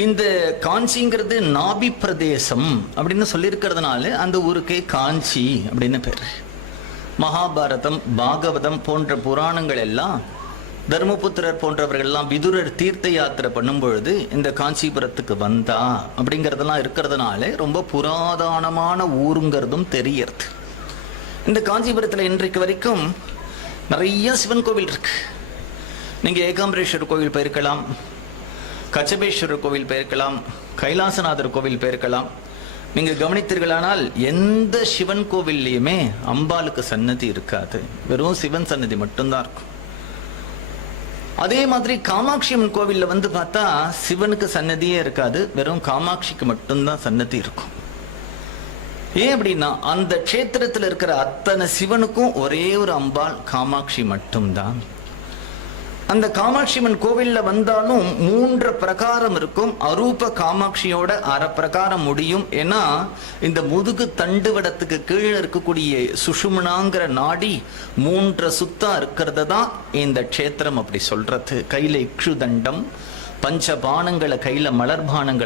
இந்த காஞ்சிங்கிறது நாபி பிரதேசம் அப்படின்னு சொல்லியிருக்கிறதுனால அந்த ஊருக்கே காஞ்சி அப்படின்னு பேர். மகாபாரதம், பாகவதம் போன்ற புராணங்கள் எல்லாம் தர்மபுத்திரர் போன்றவர்கள் எல்லாம் விதுரர் தீர்த்த யாத்திரை பண்ணும் பொழுது இந்த காஞ்சிபுரத்துக்கு வந்தா அப்படிங்கிறதெல்லாம் இருக்கிறதுனால ரொம்ப புராதனமான ஊருங்கிறதும் தெரியறது. இந்த காஞ்சிபுரத்தில் இன்றைக்கு வரைக்கும் நிறைய சிவன் கோவில் இருக்கு. நீங்க ஏகாம்பரேஸ்வரர் கோவில் போயிருக்கலாம், கச்சபேஸ்வரர் கோவில் போயிருக்கலாம், கைலாசநாதர் கோவில் போயிருக்கலாம். நீங்க கவனித்தீர்களானால் எந்த சிவன் கோவில்லையுமே அம்பாளுக்கு சன்னதி இருக்காது, வெறும் சிவன் சன்னதி மட்டும்தான் இருக்கும். அதே மாதிரி காமாட்சி அம்மன் கோவில்ல வந்து பார்த்தா சிவனுக்கு சன்னதியே இருக்காது, வெறும் காமாட்சிக்கு மட்டும்தான் சன்னதி இருக்கும். ஏன் அப்படின்னா அந்த க்ஷேத்திரத்தில் இருக்கிற அத்தனை சிவனுக்கும் ஒரே ஒரு அம்பாள் காமாட்சி மட்டும்தான். அந்த காமாட்சி அம்மன் கோவில்ல வந்தாலும் 3 பிரகாரம் இருக்கும். அரூப காமாட்சியோட 1/2 பிரகாரம் முடியும். ஏன்னா இந்த முதுகு தண்டுவடத்துக்கு கீழே இருக்கக்கூடிய சுஷுமனாங்கிற நாடி 3 சுத்தா இருக்கிறது தான் இந்த க்ஷேத்திரம் அப்படி சொல்றது. கையில இக்ஷு தண்டம், பஞ்சபானங்களை கையில மலர்பானங்களை